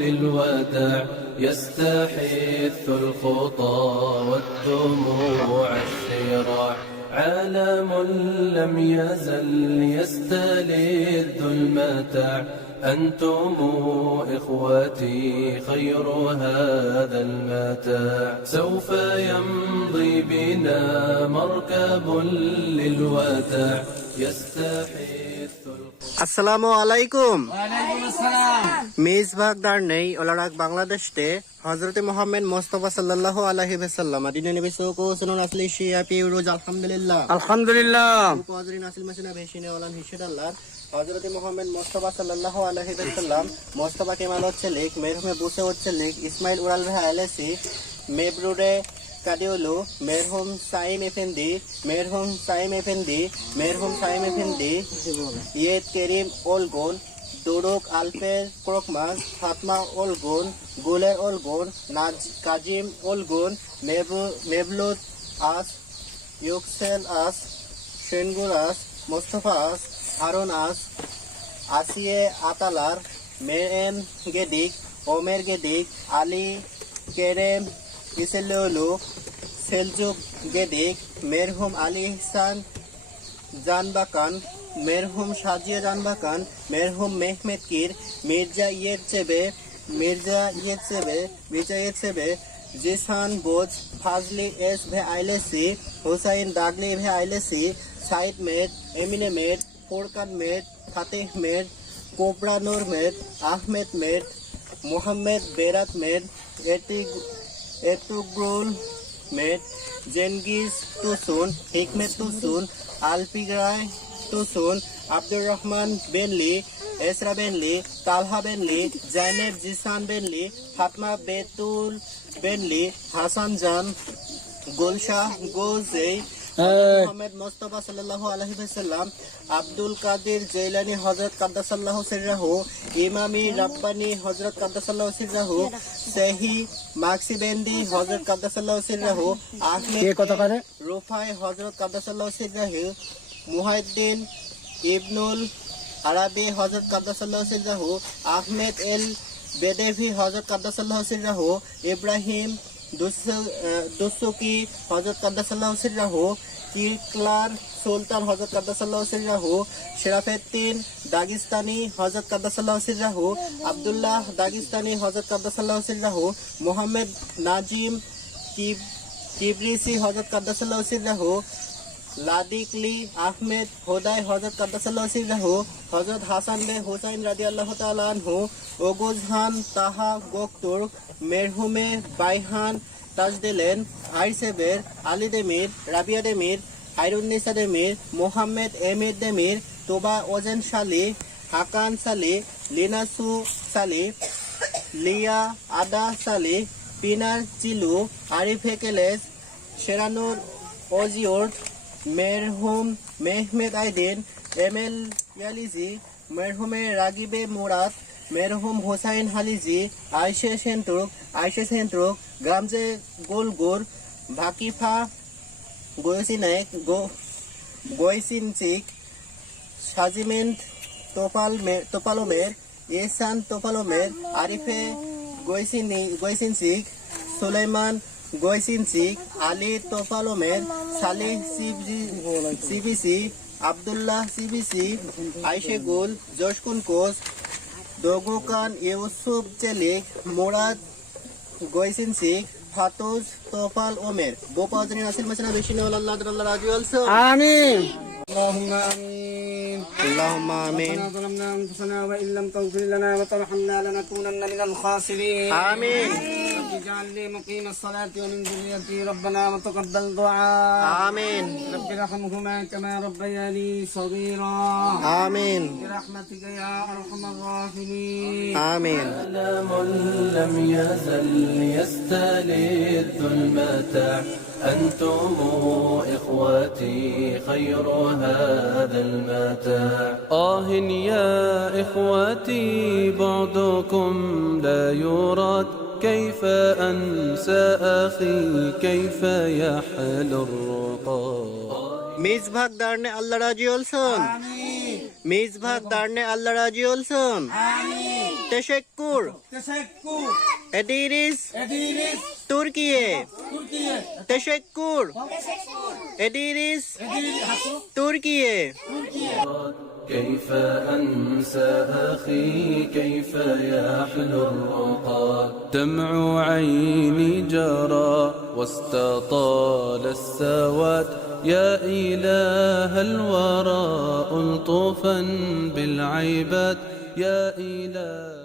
للوداع يستحث الخطى والدموع الشراع عالم لم يزل يستلذ المتاع أنتم إخوتي خير هذا المتاع سوف يمضي بنا مركب للوداع يستحث আসসালামু আলাইকুম ওয়ালাইকুম আসসালাম। মেজবাগদার নেই ওলারাক বাংলাদেশে হযরত মুহাম্মদ মুস্তাফা সাল্লাল্লাহু আলাইহি ওয়াসাল্লাম মদিনা নবী সোকো সুনান আসলি শিয়া পিউরুজ আলহামদুলিল্লাহ আলহামদুলিল্লাহ। উপজরিন আসল মাসিনা বেশিনে ওলান হিশাদ আল্লাহ হযরত মুহাম্মদ মুস্তাফা সাল্লাল্লাহু আলাইহি ওয়াসাল্লাম মুস্তাফা কেমাল হচ্ছে লেখ মেরহুমে বুসে হচ্ছে লেখ ইসমাইল উরাল ভাই আলেসি মেবরুরে কাদিউলু মেরহুম সাইম এফেন্দি মেরহুম সাইম এফেন্দি মেরহুম সাইম এফেন্দি ইয়েদ করিম ওলগুন দুরুক আলফের ক্রকমাস Fatma Olgun Guler Olgun Kazim Olgun Mevlut As Yuksel As Sengul As Mustafa As Harun As Asiye আতালার মেন Gedik Omer Gedik Ali Kerem ইসেলুলু সেলজুক গেদিক মেরহুম আলী ইহসান জানবাকান মেরহুম সাজিয়া জানবাকান মেরহুম Mehmet কির মির্জা ইয়েতসেবে জিসান বোজ ফাজলি এস ভে আইলেসি হুসাইন দাগলি ভে আইলেসি সাইদ মেদ এমিনে মেদ ফোরকান মেদ ফাতেহ মেদ কোবরা নূর মেদ আহমেদ মেদ মোহাম্মদ বেরাত মেদ এতুগ্রুল মেদ জেনগিজ তুসুন হিকমেত তুসুন আলপিগ্রায় তুসুন আব্দুর রহমান বেনলি এসরা বেনলি তালহা Benly Zaineb Jisan Benly Fatma Betul Benly Hasan জান গুলশাহ গোজেই মুহাম্মদ মুস্তাফা সাল্লাল্লাহু আলাইহি ওয়াসাল্লাম আব্দুল কাদের জেলানি হযরত কাদ্দাসাল্লাহু সিররাহু ইমামি রাব্বানি হযরত কাদ্দাসাল্লাহু সিররাহু সেহি মাকসিবেন্দি হযরত কাদ্দাসাল্লাহু সিররাহু আহমেদ রুফাই হযরত কাদ্দাসাল্লাহু সিররাহু মুহাইদ্দিন ইবনুল আরাবি হযরত কাদ্দাসাল্লাহু সিররাহু আহমেদ এল বেদেভি হযরত কাদ্দাসাল্লাহু সিররাহু ইব্রাহিম দুসুকি হযরত কাদ্দাসাল্লাহু সিররাহু কিরকলার সুলতান হযরত কাদ্দাসাল্লাহু সিররাহু শরাফউদ্দিন দাগিস্তানি হযরত কাদ্দাসাল্লাহু সিররাহু আব্দুল্লাহ দাগিস্তানি হযরত কাদ্দাসাল্লাহু সিররাহু মুহাম্মদ নাজিম কিবরিসি হযরত কাদ্দাসাল্লাহু সিররাহু লাদিকলি আহমেদ হোদাই হযরত কাদ্দাসাল্লাহু সিররাহু হযরত হাসান বে হুসাইন রাদিয়াল্লাহু তাআলা আনহু ওগুজহান তাহা গোকতুর মেরহুমে বাইহান তাজদেলেন আইসেবের Ali Demir Rabiya Demir হাইরুন্নিসা Demir Mohammad এমির Demir তোবা ওজেন সালি হাকান সালি লিনাসু সালি লিয়া আদা সালি পিনার চিলু আরিফ হেকেলেস শেরানুর ওজিওর মেরহুম মেহমেদ আইদিন এমএল ইয়ালিজি মেরহুমে রাগিবে মুরাদ মেরহুম হোসাইন হালিজি আইশে সেন্ট্রুক গ্রামজে গোলগোর ভাকিফা গোয়সিনায়ক গোয়সিনচিক সাজিমেন্ট তোপালোমের এসান তোপালোমের আরিফে গোয়সিনচিক সুলাইমান গোয়সিনচিক আলী তোপালোমের সালেহ সিবিসি আব্দুল্লাহ সিবিসি আইশে গুল জশকুন কোস দোগোকান ইউসুফ চেলিক মুরাদ গোয়সিনচিক ফাতুজ তোপাল ওমের বোপাজনি আসিল মাসনা বেশিনে আল্লাহ রাজি আলসো আমিন। اللهم آمين ربنا ظلمنا أنفسنا وإن لم تغفر لنا وترحمنا لنكونن من الخاسرين. آمين رب اجعل لي مقيم الصلاة ومن ذريتي ربنا وتقبل دعاء. آمين رب ارحمهما كما ربياني صغيرا. آمين برحمتك يا أرحم الراحمين. آمين عالم لم يزل يستلذ المتاع أنتم إخوتي خير هذا المتاع يا إخوتي بعدكم لا يراد كيف أنسى أخي كيف يحلو الرقاد Misbah darne Allah razı olsun. Amin. Misbah darne Allah razı olsun. Amin. Teşekkür. Teşekkür. Ederiz. Ederiz. Türkiye. Türkiye. Teşekkür. Ederiz. Ederiz. Hakkı. Türkiye. Türkiye. كيف أنسى أخي كيف يحلو الرقاد دمع عيني جرى واستطال السواد يا إله الورى ألطفا بالعباد يا إله